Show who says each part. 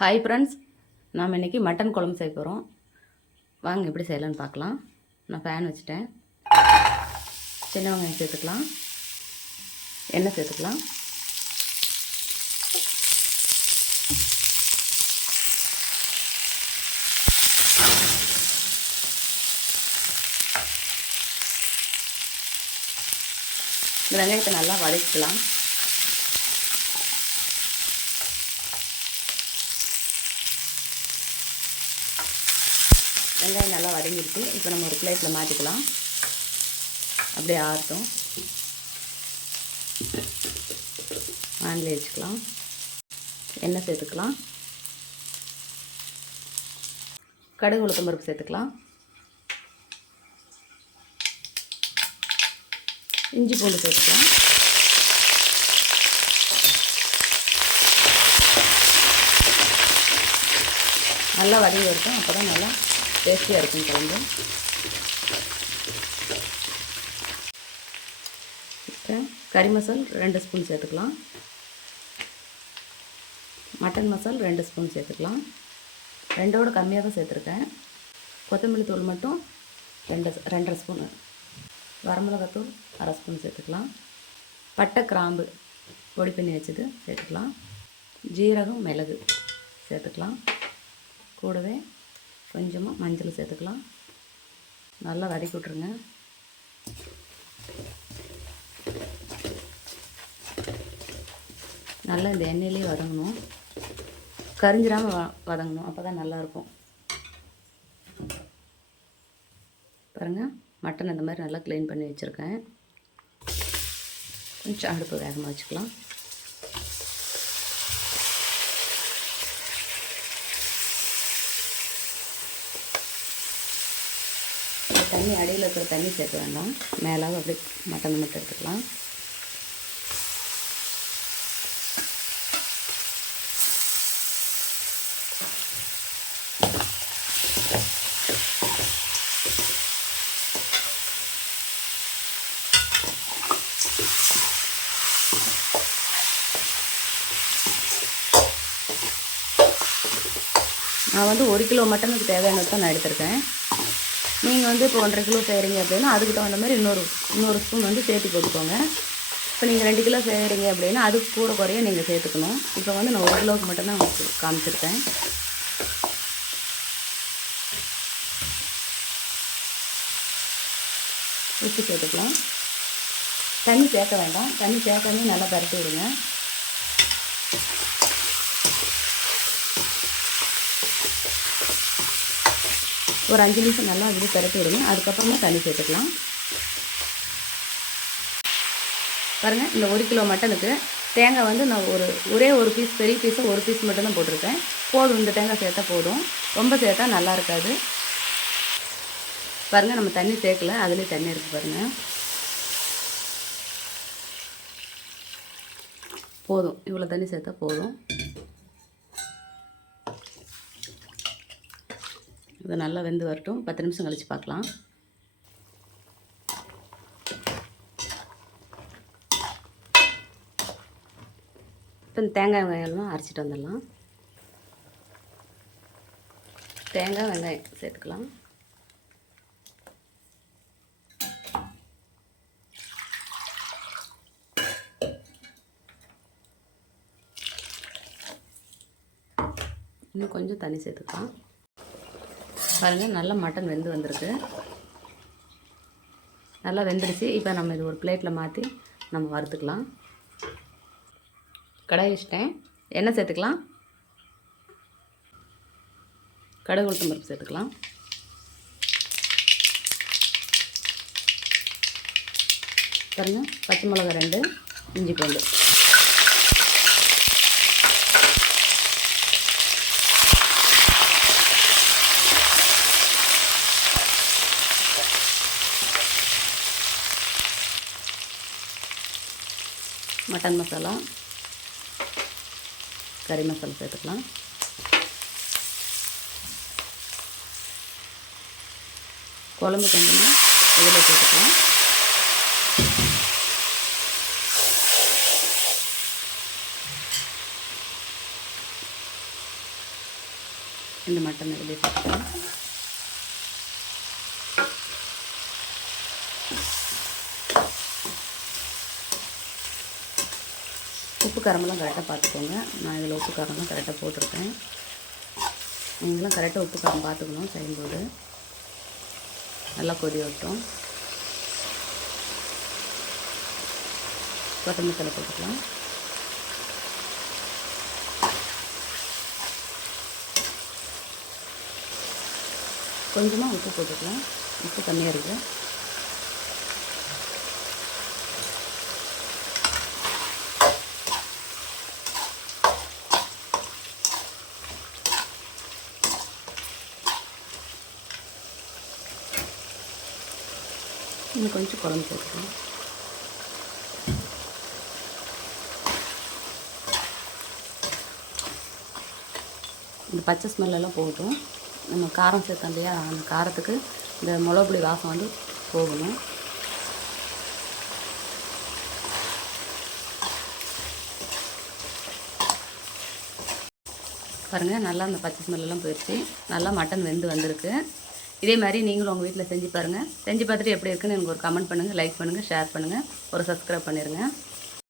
Speaker 1: Hi friends நாம் இன்றைக்கி mutton குழம்பு செய்ய போகிறோம் வாங்க எப்படி செய்யலாம்னு பார்க்கலாம். நான் ஃபேன் வச்சுட்டேன். சின்ன வெங்காயம் சேர்த்துக்கலாம். எண்ணெய் சேர்த்துக்கலாம். இந்த வெங்காயத்தை நல்லா வதக்கிக்கலாம். வெங்காயம் நல்லா வதங்கிடுச்சு. இப்போ நம்ம ஒரு பிளேட்டில் மாற்றிக்கலாம் அப்படியே ஆறட்டும். வானிலை வச்சுக்கலாம். எண்ணெய் சேர்த்துக்கலாம். கடுகு உளுத்தம் பருப்பு சேர்த்துக்கலாம். இஞ்சி பூண்டு சேர்த்துக்கலாம். நல்லா வதங்கி இருக்கும் அப்போ தான் நல்லா டேஸ்டியாக இருக்கும் குழம்பு. இப்போ கறி மசால் ரெண்டு ஸ்பூன் சேர்த்துக்கலாம். மட்டன் மசால் ரெண்டு ஸ்பூன் சேர்த்துக்கலாம். ரெண்டோட கம்மியாக தான் சேர்த்துருக்கேன். கொத்தமல்லி தூள் மட்டும் ரெண்டு ரெண்டரை ஸ்பூனு. வரமிளகாத்தூள் அரை ஸ்பூன் சேர்த்துக்கலாம். பட்டை கிராம்பு பொடி பண்ணி வச்சது சேர்த்துக்கலாம். ஜீரகம் மிளகு சேர்த்துக்கலாம். கூடவே கொஞ்சமாக மஞ்சள் சேர்த்துக்கலாம். நல்லா வதக்கி விட்ருங்க நல்லா இந்த எண்ணெயிலே வதங்கணும். கரிஞ்சிடாமல் வ வதங்கணும். அப்போ தான் நல்லாயிருக்கும். பாருங்கள் மட்டன் இந்த மாதிரி நல்லா க்ளீன் பண்ணி வச்சுருக்கேன். கொஞ்சம் அடுப்பு வேகமாக வச்சுக்கலாம். தண்ணி அடியில் இருக்கிற தண்ணி சேர்க்க வேண்டாம். மேலாக அப்படியே மட்டன் மட்டும் எடுத்துக்கலாம். நான் வந்து ஒரு கிலோ மட்டனுக்கு தேவையானது தான் நான் எடுத்திருக்கேன். நீங்கள் வந்து இப்போ ஒன்றரை கிலோ செய்கிறீங்க அப்படின்னா அதுக்கு தகுந்த மாதிரி இன்னொரு இன்னொரு ஸ்பூன் வந்து சேர்த்து போட்டுக்கோங்க. இப்போ நீங்கள் ரெண்டு கிலோ செய்கிறீங்க அப்படின்னா அதுக்கு கூட குறைய நீங்கள் சேர்த்துக்கணும். இப்போ வந்து நான் ஒரு கிலோவுக்கு மட்டும்தான் உங்களுக்கு காமிச்சிருக்கேன். உப்பு சேர்த்துக்கலாம். தண்ணி சேர்க்க வேண்டாம். தண்ணி சேர்க்காமே நல்லா பரட்டி விடுங்க ஒரு அஞ்சு நிமிஷம் நல்லா அப்படி பரட்டி விடுங்க. அதுக்கப்புறமா தண்ணி சேர்த்துக்கலாம். பாருங்கள் இந்த ஒரு கிலோ மட்டனுக்கு தேங்காய் வந்து நான் ஒரு ஒரே ஒரு பீஸ் பெரிய பீஸை ஒரு பீஸ் மட்டும்தான் போட்டிருக்கேன். போதும் இந்த தேங்காய் சேர்த்தா போதும். ரொம்ப சேர்த்தா நல்லா இருக்காது. பாருங்கள் நம்ம தண்ணி சேர்க்கல. அதுலேயே தண்ணி இருக்குது பாருங்கள் போதும். இவ்வளோ தண்ணி சேர்த்தா போதும். இது நல்லா வெந்து வரட்டும். பத்து நிமிஷம் கழித்து பார்க்கலாம். இப்போ இந்த தேங்காய் வெங்காயம்லாம் அரைச்சிட்டு வந்துடலாம். தேங்காய் வெங்காயம் சேர்த்துக்கலாம். இன்னும் கொஞ்சம் தண்ணி சேர்த்துக்கலாம். பாருங்கள் நல்லா மட்டன் வெந்து வந்திருக்கு. நல்லா வெந்துருச்சு. இப்போ நம்ம இது ஒரு பிளேட்டில் மாற்றி நம்ம வறுத்துக்கலாம். கடாய் வச்சிட்டேன். எண்ணெய் சேர்த்துக்கலாம். கடுகு உளுத்தம் பருப்பு சேர்த்துக்கலாம். பாருங்கள் பச்சை மிளகா ரெண்டு இஞ்சி பூண்டு. மட்டன் மசாலா கறி மசாலா சேர்த்துக்கலாம். குழம்பு கொஞ்சமாக இதில் சேர்த்துக்கலாம். இந்த மட்டன் இதில் சேர்த்துக்கலாம் உப்பு காரமெல்லாம் கரெக்டாக பார்த்துக்கோங்க. நான் இதில் உப்பு காரம்லாம் கரெக்டாக போட்டிருக்கேன். நீங்களும் கரெக்டாக உப்பு காரம் பார்த்துக்கணும் செய்யும்போது. நல்லா கொதி விட்டோம் கொத்தமல்லி தலை போட்டுக்கலாம். கொஞ்சமாக உப்பு போட்டுக்கலாம். உப்பு கம்மியாக இருக்குது இன்னும் கொஞ்சம் குழம்பு சேர்த்துக்கலாம் இந்த பச்சை ஸ்மெல்லெல்லாம் போகட்டும். நம்ம காரம் சேர்த்தோம் இல்லையா? அந்த காரத்துக்கு இந்த மிளகு வாசம் வந்து போகணும். பாருங்கள் நல்லா அந்த பச்சை ஸ்மெல்லாம் போயிடுச்சு நல்லா மட்டன் வெந்து வந்திருக்கு. இதே மாதிரி நீங்களும் உங்கள் வீட்டில் செஞ்சு பாருங்கள் செஞ்சு பார்த்துட்டு எப்படி இருக்குன்னு எனக்கு ஒரு கமெண்ட் பண்ணுங்கள் லைக் பண்ணுங்கள் ஷேர் பண்ணுங்கள் ஒரு சப்ஸ்கிரைப் பண்ணிடுங்க